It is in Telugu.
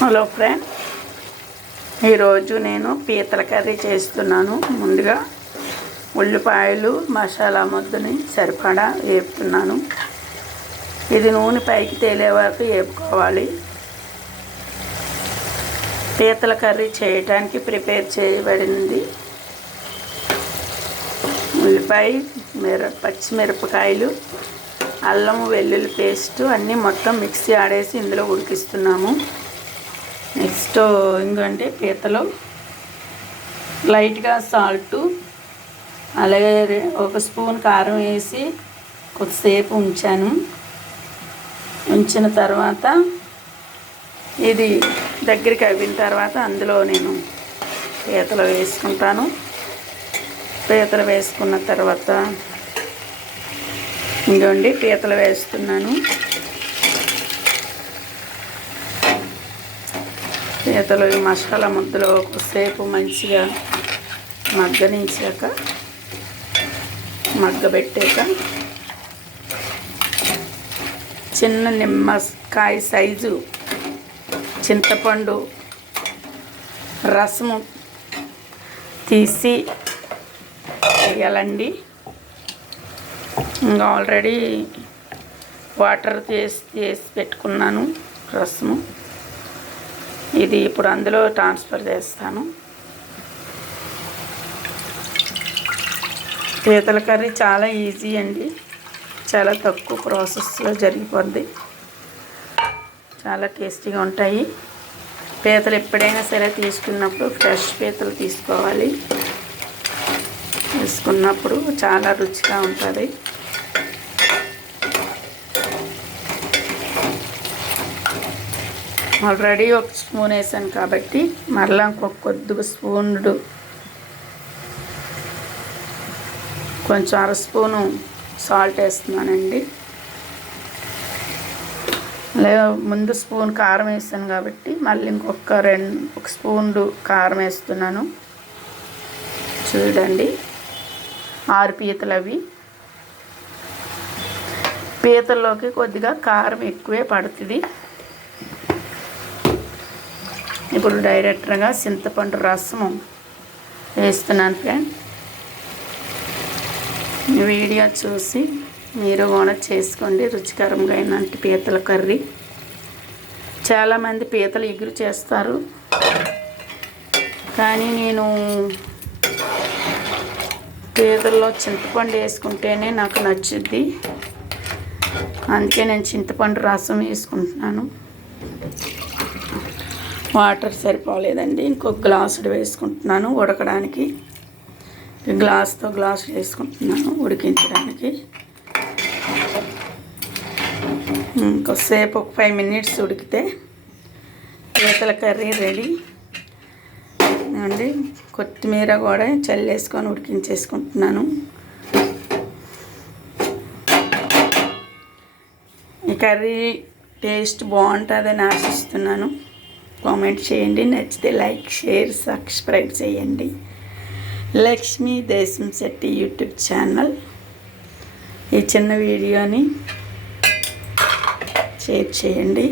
హలో ఫ్రెండ్, ఈరోజు నేను పీతల కర్రీ చేస్తున్నాను. ముందుగా ఉల్లిపాయలు మసాలా ముద్దని సరిపడా వేపుతున్నాను. ఇది నూనె పైకి తేలే వరకు వేపుకోవాలి. పీతల కర్రీ చేయడానికి ప్రిపేర్ చేయబడింది. ఉల్లిపాయ, పచ్చిమిరపకాయలు, అల్లం వెల్లుల్లి పేస్టు అన్నీ మొత్తం మిక్సీ ఆడేసి ఇందులో ఉడికిస్తున్నాము. నెక్స్ట్ ఇంకంటే పీతలు లైట్గా సాల్టు, అలాగే ఒక స్పూన్ కారం వేసి కొద్దిసేపు ఉంచిన తర్వాత ఇది దగ్గరికి అయిన తర్వాత అందులో నేను పీతలు వేసుకుంటాను. పీతలు వేసుకున్న తర్వాత ఇంకోండి పీతలు వేస్తున్నాను. పీతలు మసాలా ముద్దలో కొద్దిసేపు మంచిగా మగ్గబెట్టాక చిన్న నిమ్మకాయ సైజు చింతపండు రసము తీసి వేయాలండి. ఇంకా ఆల్రెడీ వాటర్ చేసి పెట్టుకున్నాను రసము. ఇది ఇప్పుడు అందులో ట్రాన్స్ఫర్ చేస్తాను. పీతల కర్రీ చాలా ఈజీ అండి, చాలా తక్కువ ప్రాసెస్లో జరిగిపోద్ది. చాలా టేస్టీగా ఉంటాయి. పీతలు ఎప్పుడైనా సరే తీసుకున్నప్పుడు ఫ్రెష్ పీతలు తీసుకోవాలి. తీసుకున్నప్పుడు చాలా రుచిగా ఉంటుంది. ఆల్రెడీ ఒక స్పూన్ వేసాను కాబట్టి మరలా ఇంకొక కొద్దిగా స్పూన్డు, కొంచెం అర స్పూను సాల్ట్ వేస్తున్నానండి. లేదా ముందు స్పూన్ కారం వేసాను కాబట్టి మళ్ళీ ఒక స్పూన్డు కారం వేస్తున్నాను. చూడండి, 6 పీతలు అవి. పీతల్లోకి కొద్దిగా కారం ఎక్కువే పడుతుంది. ఇప్పుడు డైరెక్ట్గా చింతపండు రసము వేస్తున్నాను ఫ్రెండ్. వీడియో చూసి మీరు కూడా చేసుకోండి. రుచికరంగా అయినట్టు పీతల కర్రీ. చాలామంది పీతలు ఎగురు చేస్తారు, కానీ నేను పీతల్లో చింతపండు వేసుకుంటేనే నాకు నచ్చుద్ది. అందుకే నేను చింతపండు రసం వేసుకుంటున్నాను. వాటర్ సరిపోలేదండి, ఇంకొక గ్లాసుడు వేసుకుంటున్నాను ఉడకడానికి. గ్లాసుతో వేసుకుంటున్నాను ఉడికించడానికి. ఇంకొద్దిసేపు ఒక 5 minutes ఉడికితే పీతల కర్రీ రెడీ అండి. కొత్తిమీర కూడా చల్లేసుకొని ఉడికించేసుకుంటున్నాను. ఈ కర్రీ టేస్ట్ బాగుంటుందని ఆశిస్తున్నాను. కామెంట్ చేయండి, నచ్చితే లైక్, షేర్, సబ్స్క్రైబ్ చేయండి. Lakshmi Desamsetti YouTube channel. ఈ చిన్న వీడియోని షేర్ చేయండి.